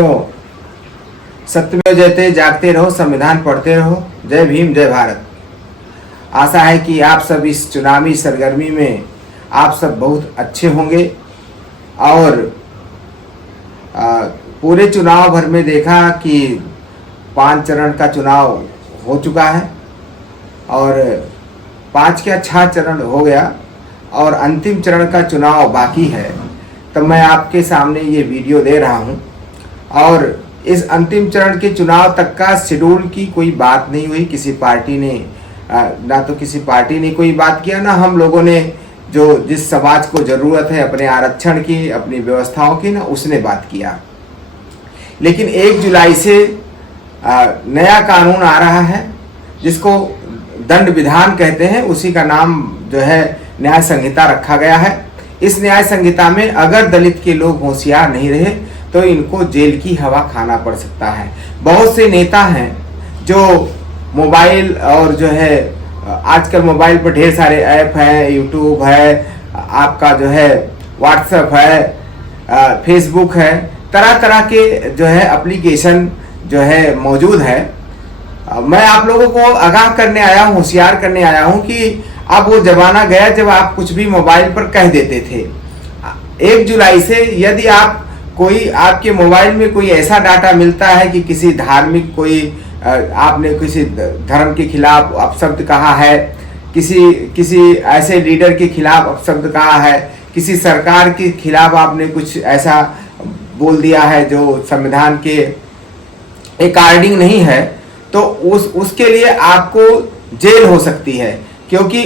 तो सत्यमेव जयते, जागते रहो, संविधान पढ़ते रहो। जय भीम, जय भारत। आशा है कि आप सब इस चुनावी सरगर्मी में आप सब बहुत अच्छे होंगे और पूरे चुनाव भर में देखा कि 5 चरण का चुनाव हो चुका है और 5 क्या 6 चरण हो गया और अंतिम चरण का चुनाव बाकी है। तो मैं आपके सामने ये वीडियो दे रहा हूँ और इस अंतिम चरण के चुनाव तक का शेड्यूल की कोई बात नहीं हुई। किसी पार्टी ने ना तो किसी पार्टी ने कोई बात किया, ना हम लोगों ने जो जिस समाज को ज़रूरत है अपने आरक्षण की, अपनी व्यवस्थाओं की, ना उसने बात किया। लेकिन 1 जुलाई से नया कानून आ रहा है जिसको दंड विधान कहते हैं। उसी का नाम जो है न्याय संहिता रखा गया है। इस न्याय संहिता में अगर दलित के लोग होशियार नहीं रहे तो इनको जेल की हवा खाना पड़ सकता है। बहुत से नेता हैं जो मोबाइल और जो है आजकल मोबाइल पर ढेर सारे ऐप हैं, यूट्यूब है, आपका जो है व्हाट्सएप है, फेसबुक है, तरह तरह के जो है एप्लीकेशन जो है मौजूद है। मैं आप लोगों को आगाह करने आया हूँ, होशियार करने आया हूँ कि अब वो जमाना गया जब आप कुछ भी मोबाइल पर कह देते थे। 1 जुलाई से यदि आप कोई आपके मोबाइल में कोई ऐसा डाटा मिलता है कि किसी धार्मिक कोई आपने किसी धर्म के खिलाफ अपशब्द कहा है, किसी ऐसे लीडर के खिलाफ अपशब्द कहा है, किसी सरकार के खिलाफ आपने कुछ ऐसा बोल दिया है जो संविधान के अकॉर्डिंग नहीं है, तो उसके लिए आपको जेल हो सकती है। क्योंकि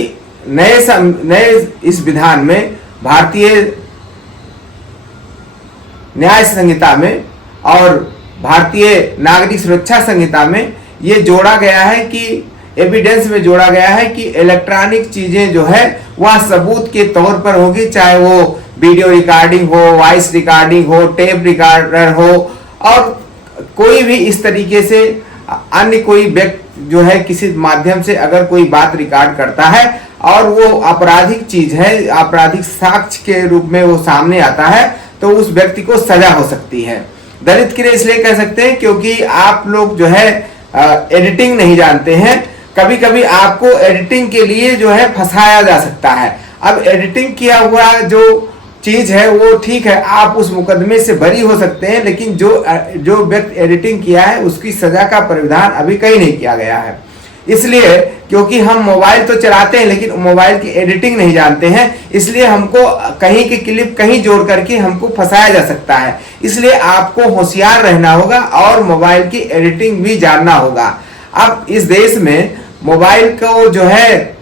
नए इस विधान में भारतीय न्याय संहिता में और भारतीय नागरिक सुरक्षा संहिता में ये जोड़ा गया है कि एविडेंस में जोड़ा गया है कि इलेक्ट्रॉनिक चीजें जो है वह सबूत के तौर पर होगी, चाहे वो वीडियो रिकॉर्डिंग हो, वॉइस रिकॉर्डिंग हो, टेप रिकॉर्डर हो और कोई भी इस तरीके से अन्य कोई व्यक्ति जो है किसी माध्यम से अगर कोई बात रिकॉर्ड करता है और वो आपराधिक चीज है, आपराधिक साक्ष्य के रूप में वो सामने आता है, तो उस व्यक्ति को सजा हो सकती है। दलित के लिए इसलिए कह सकते हैं क्योंकि आप लोग जो है एडिटिंग नहीं जानते हैं। कभी कभी आपको एडिटिंग के लिए जो है फंसाया जा सकता है। अब एडिटिंग किया हुआ जो चीज है वो ठीक है, आप उस मुकदमे से बरी हो सकते हैं, लेकिन जो व्यक्ति एडिटिंग किया है उसकी सजा का प्रावधान अभी कहीं नहीं किया गया है। इसलिए क्योंकि हम मोबाइल तो चलाते हैं लेकिन मोबाइल की एडिटिंग नहीं जानते हैं, इसलिए हमको कहीं की क्लिप कहीं जोड़ करके हमको फंसाया जा सकता है। इसलिए आपको होशियार रहना होगा और मोबाइल की एडिटिंग भी जानना होगा। अब इस देश में मोबाइल को जो है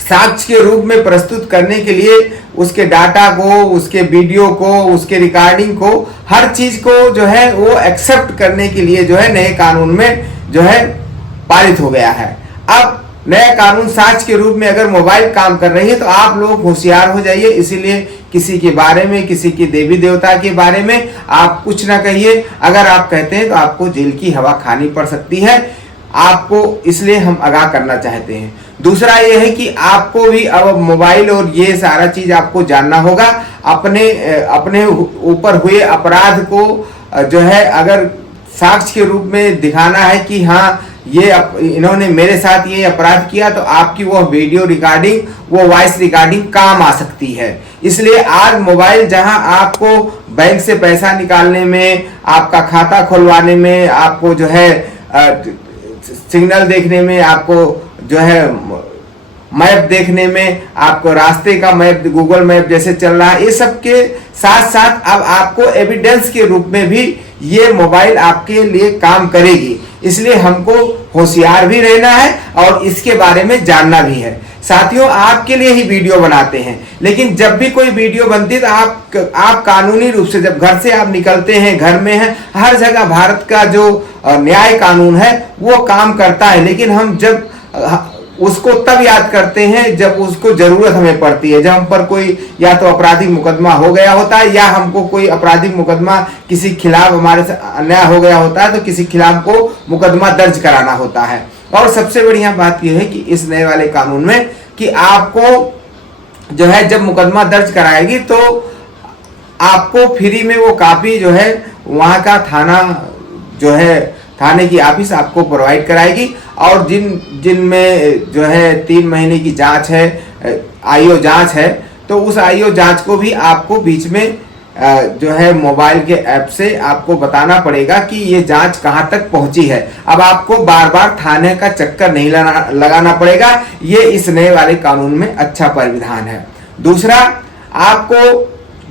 साक्ष्य के रूप में प्रस्तुत करने के लिए उसके डाटा को, उसके वीडियो को, उसके रिकॉर्डिंग को, हर चीज को जो है वो एक्सेप्ट करने के लिए जो है नए कानून में जो है पारित हो गया है। अब नया कानून साक्ष्य के रूप में अगर मोबाइल काम कर रही है तो आप लोग होशियार हो जाइए। इसीलिए किसी के बारे में, किसी के देवी देवता के बारे में आप कुछ ना कहिए। अगर आप कहते हैं तो आपको जेल की हवा खानी पड़ सकती है। आपको इसलिए हम आगाह करना चाहते हैं। दूसरा ये है कि आपको भी अब मोबाइल और ये सारा चीज आपको जानना होगा। अपने ऊपर हुए अपराध को जो है अगर साक्ष्य के रूप में दिखाना है कि हाँ ये इन्होंने मेरे साथ ये अपराध किया, तो आपकी वो वीडियो रिकॉर्डिंग, वो वॉइस रिकॉर्डिंग काम आ सकती है। इसलिए आज मोबाइल जहां आपको बैंक से पैसा निकालने में, आपका खाता खुलवाने में, आपको जो है सिग्नल देखने में, आपको जो है मैप देखने में, आपको रास्ते का मैप, गूगल मैप जैसे चल रहा है, ये सब के साथ साथ अब आपको एविडेंस के रूप में भी ये मोबाइल आपके लिए काम करेगी। इसलिए हमको होशियार भी रहना है और इसके बारे में जानना भी है। साथियों, आपके लिए ही वीडियो बनाते हैं, लेकिन जब भी कोई वीडियो बनती है तो आप कानूनी रूप से जब घर से आप निकलते हैं, घर में हैं, हर जगह भारत का जो न्याय कानून है वो काम करता है। लेकिन हम जब उसको तब याद करते हैं जब उसको जरूरत हमें पड़ती है, जब हम पर कोई या तो आपराधिक मुकदमा हो गया होता है या हमको कोई आपराधिक मुकदमा किसी खिलाफ हमारे से अन्याय हो गया होता है तो किसी खिलाफ को मुकदमा दर्ज कराना होता है। और सबसे बढ़िया बात यह है कि इस नए वाले कानून में कि आपको जो है जब मुकदमा दर्ज कराएगी तो आपको फ्री में वो कॉपी जो है वहाँ का थाना जो है थाने की ऑफिस आपको प्रोवाइड कराएगी। और जिनमें जो है 3 महीने की जांच है, आईओ जांच है, तो उस आईओ जांच को भी आपको बीच में जो है मोबाइल के ऐप से आपको बताना पड़ेगा कि ये जांच कहां तक पहुंची है। अब आपको बार बार थाने का चक्कर नहीं लगाना पड़ेगा। ये इस नए वाले कानून में अच्छा प्रावधान है। दूसरा, आपको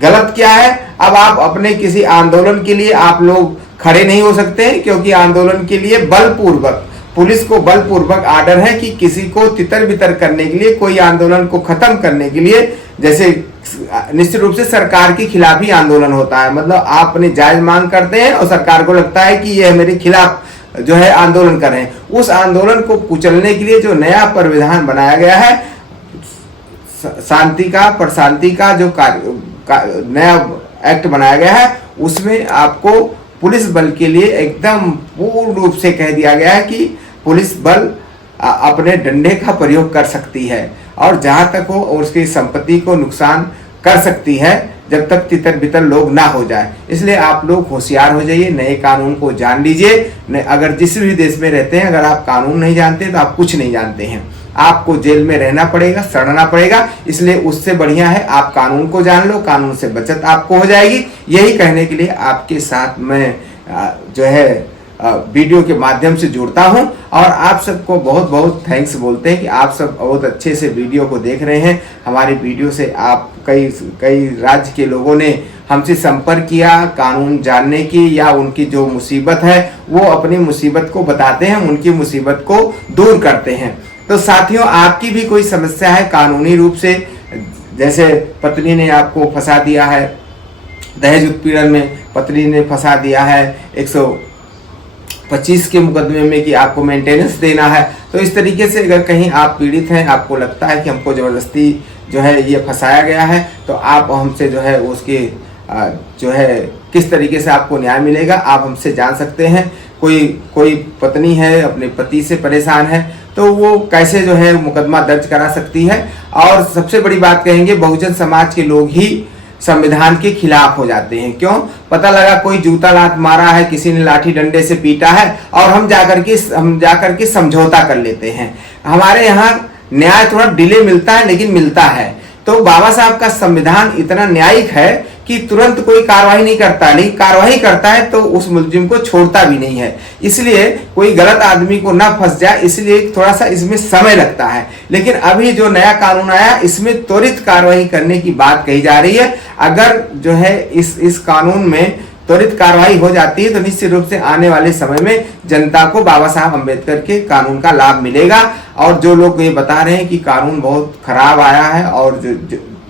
गलत क्या है, अब आप अपने किसी आंदोलन के लिए आप लोग खड़े नहीं हो सकते हैं, क्योंकि आंदोलन के लिए बलपूर्वक पुलिस को बलपूर्वक आर्डर है कि किसी को तितर बितर करने के लिए, कोई आंदोलन को खत्म करने के लिए, जैसे निश्चित रूप से सरकार के खिलाफ ही आंदोलन होता है, मतलब आप अपनी जायज मांग करते हैं और सरकार को लगता है कि ये मेरे खिलाफ जो है आंदोलन कर रहे हैं, उस आंदोलन को कुचलने के लिए जो नया प्रावधान बनाया गया है, शांति का प्रशांति का जो नया एक्ट बनाया गया है, उसमें आपको पुलिस बल के लिए एकदम पूर्ण रूप से कह दिया गया है कि पुलिस बल अपने डंडे का प्रयोग कर सकती है और जहां तक हो उसकी संपत्ति को नुकसान कर सकती है, जब तक तितर बितर लोग ना हो जाए। इसलिए आप लोग होशियार हो जाइए, नए कानून को जान लीजिए। अगर जिस भी देश में रहते हैं, अगर आप कानून नहीं जानते तो आप कुछ नहीं जानते हैं, आपको जेल में रहना पड़ेगा, सड़ना पड़ेगा। इसलिए उससे बढ़िया है आप कानून को जान लो, कानून से बचत आपको हो जाएगी। यही कहने के लिए आपके साथ मैं जो है वीडियो के माध्यम से जुड़ता हूं और आप सबको बहुत बहुत थैंक्स बोलते हैं कि आप सब बहुत अच्छे से वीडियो को देख रहे हैं। हमारी वीडियो से आप कई राज्य के लोगों ने हमसे संपर्क किया कानून जानने की, या उनकी जो मुसीबत है वो अपनी मुसीबत को बताते हैं, उनकी मुसीबत को दूर करते हैं। तो साथियों, आपकी भी कोई समस्या है कानूनी रूप से, जैसे पत्नी ने आपको फंसा दिया है, दहेज उत्पीड़न में पत्नी ने फंसा दिया है 125 के मुकदमे में कि आपको मेंटेनेंस देना है, तो इस तरीके से अगर कहीं आप पीड़ित हैं, आपको लगता है कि हमको ज़बरदस्ती जो है ये फंसाया गया है, तो आप हमसे जो है उसके जो है किस तरीके से आपको न्याय मिलेगा आप हमसे जान सकते हैं। कोई पत्नी है अपने पति से परेशान है, तो वो कैसे जो है मुकदमा दर्ज करा सकती है। और सबसे बड़ी बात कहेंगे, बहुजन समाज के लोग ही संविधान के खिलाफ हो जाते हैं। क्यों? पता लगा कोई जूता लात मारा है, किसी ने लाठी डंडे से पीटा है और हम जाकर के समझौता कर लेते हैं। हमारे यहाँ न्याय थोड़ा डिले मिलता है, लेकिन मिलता है। तो बाबा साहब का संविधान इतना न्यायिक है कि तुरंत कोई कार्रवाई नहीं करता, नहीं कार्रवाई करता है तो उस मुलजिम को छोड़ता भी नहीं है। इसलिए कोई गलत आदमी को ना फंस जाए, इसलिए थोड़ा सा इसमें समय लगता है। लेकिन अभी जो नया कानून आया, इसमें त्वरित कार्रवाई करने की बात कही जा रही है। अगर जो है इस कानून में त्वरित कार्रवाई हो जाती है तो निश्चित रूप से आने वाले समय में जनता को बाबा साहब अम्बेडकर के कानून का लाभ मिलेगा। और जो लोग ये बता रहे हैं कि कानून बहुत खराब आया है और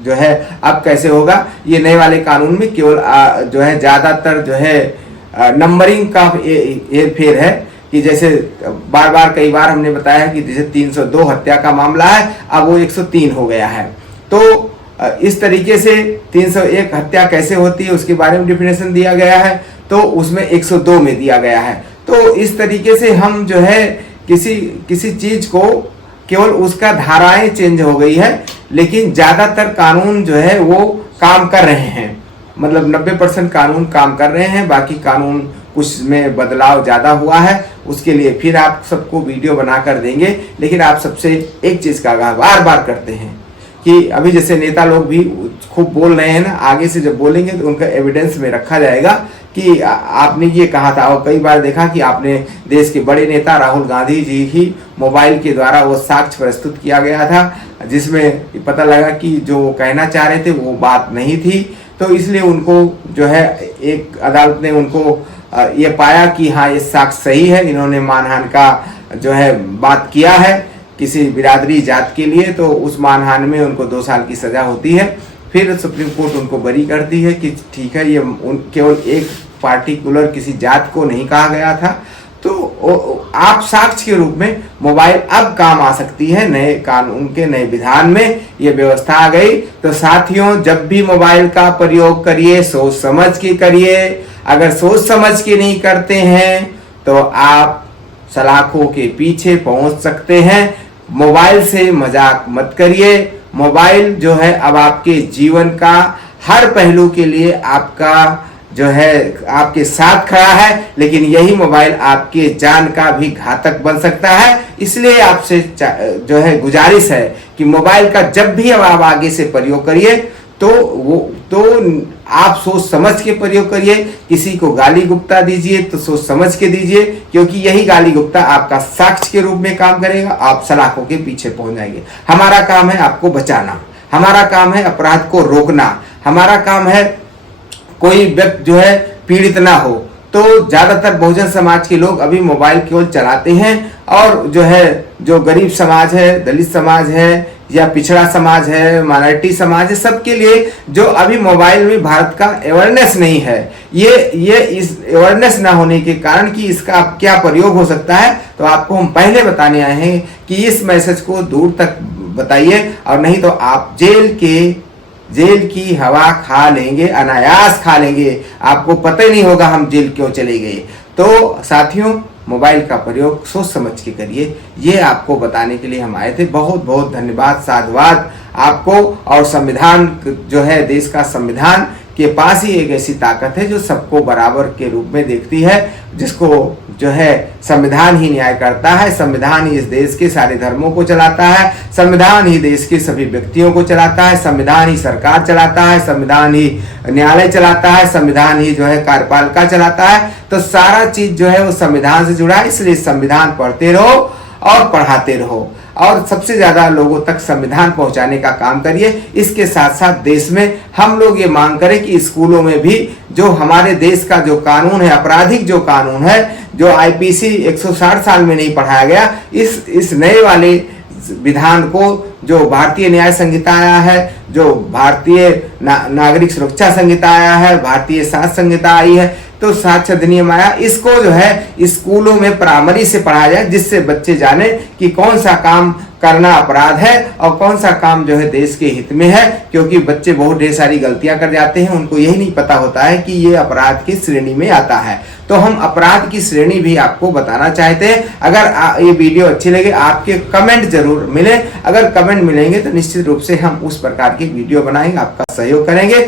जो है अब कैसे होगा, ये नए वाले कानून में केवल जो है ज्यादातर जो है नंबरिंग का हेर फेर है कि जैसे कई बार हमने बताया कि जैसे 302 हत्या का मामला है, अब वो 103 हो गया है। तो इस तरीके से 301 हत्या कैसे होती है उसके बारे में डिफिनेशन दिया गया है, तो उसमें 102 में दिया गया है। तो इस तरीके से हम जो है किसी चीज को केवल उसका धाराएं चेंज हो गई है, लेकिन ज्यादातर कानून जो है वो काम कर रहे हैं। मतलब 90% कानून काम कर रहे हैं, बाकी कानून कुछ में बदलाव ज्यादा हुआ है। उसके लिए फिर आप सबको वीडियो बनाकर देंगे। लेकिन आप सबसे एक चीज का आगाह बार बार करते हैं कि अभी जैसे नेता लोग भी खूब बोल रहे हैं ना, आगे से जब बोलेंगे तो उनका एविडेंस में रखा जाएगा कि आपने ये कहा था। और कई बार देखा कि आपने देश के बड़े नेता राहुल गांधी जी ही मोबाइल के द्वारा वो साक्ष्य प्रस्तुत किया गया था, जिसमें पता लगा कि जो वो कहना चाह रहे थे वो बात नहीं थी। तो इसलिए उनको जो है एक अदालत ने उनको ये पाया कि हाँ ये साक्ष्य सही है, इन्होंने मानहानि का जो है बात किया है किसी बिरादरी जात के लिए, तो उस मानहानि में उनको 2 साल की सजा होती है। फिर सुप्रीम कोर्ट उनको बरी करती है कि ठीक है, ये केवल एक पार्टिकुलर किसी जात को नहीं कहा गया था। तो आप साक्ष्य के रूप में मोबाइल अब काम आ सकती है। नए कानून के नए विधान में ये व्यवस्था आ गई। तो साथियों, जब भी मोबाइल का प्रयोग करिए सोच समझ के करिए। अगर सोच समझ के नहीं करते हैं तो आप सलाखों के पीछे पहुंच सकते हैं। मोबाइल से मजाक मत करिए। मोबाइल जो है अब आपके जीवन का हर पहलू के लिए आपका जो है आपके साथ खड़ा है, लेकिन यही मोबाइल आपके जान का भी घातक बन सकता है। इसलिए आपसे जो है गुजारिश है कि मोबाइल का जब भी आप आगे से प्रयोग करिए तो आप सोच समझ के प्रयोग करिए। किसी को गाली गुप्ता दीजिए तो सोच समझ के दीजिए, क्योंकि यही गाली गुप्ता आपका साक्ष्य के रूप में काम करेगा, आप सलाखों के पीछे पहुंच जाएंगे। हमारा काम है आपको बचाना, हमारा काम है अपराध को रोकना, हमारा काम है कोई व्यक्ति जो है पीड़ित ना हो। तो ज्यादातर बहुजन समाज के लोग अभी मोबाइल केवल चलाते हैं, और जो है जो गरीब समाज है, दलित समाज है, या पिछड़ा समाज है, माइनॉरिटी समाज है, सबके लिए जो अभी मोबाइल में भारत का अवेयरनेस नहीं है, ये इस अवेयरनेस ना होने के कारण कि इसका क्या प्रयोग हो सकता है, तो आपको हम पहले बताने आए हैं कि इस मैसेज को दूर तक बताइए, और नहीं तो आप जेल की हवा खा लेंगे, अनायास खा लेंगे, आपको पता ही नहीं होगा हम जेल क्यों चले गए। तो साथियों, मोबाइल का प्रयोग सोच समझ के करिए, ये आपको बताने के लिए हम आए थे। बहुत बहुत धन्यवाद, साधुवाद आपको। और संविधान जो है, देश का संविधान के पास ही एक ऐसी ताकत है जो सबको बराबर के रूप में देखती है, जिसको जो है संविधान ही न्याय करता है, संविधान ही इस देश के सारे धर्मों को चलाता है, संविधान ही देश के सभी व्यक्तियों को चलाता है, संविधान ही सरकार चलाता है, संविधान ही न्यायालय चलाता है, संविधान ही जो है कार्यपालिका चलाता है। तो सारा चीज जो है वो संविधान से जुड़ा है। इसलिए संविधान पढ़ते रहो और पढ़ाते रहो, और सबसे ज्यादा लोगों तक संविधान पहुंचाने का काम करिए। इसके साथ साथ देश में हम लोग ये मांग करें कि स्कूलों में भी जो हमारे देश का जो कानून है, आपराधिक जो कानून है, जो आईपीसी 160 साल में नहीं पढ़ाया गया, इस नए वाले विधान को, जो भारतीय न्याय संहिता आया है, जो भारतीय नागरिक सुरक्षा संहिता आया है, भारतीय शास्त्र संहिता आई है, तो साक्ष्य अधिनियम आया, इसको जो है स्कूलों में प्राइमरी से पढ़ाया जाए, जिससे बच्चे जाने कि कौन सा काम करना अपराध है और कौन सा काम जो है देश के हित में है। क्योंकि बच्चे बहुत ढेर सारी गलतियां कर जाते हैं, उनको यही नहीं पता होता है कि ये अपराध की श्रेणी में आता है। तो हम अपराध की श्रेणी भी आपको बताना चाहते हैं। अगर ये वीडियो अच्छी लगे, आपके कमेंट जरूर मिले। अगर कमेंट मिलेंगे तो निश्चित रूप से हम उस प्रकार की वीडियो बनाएंगे, आपका सहयोग करेंगे।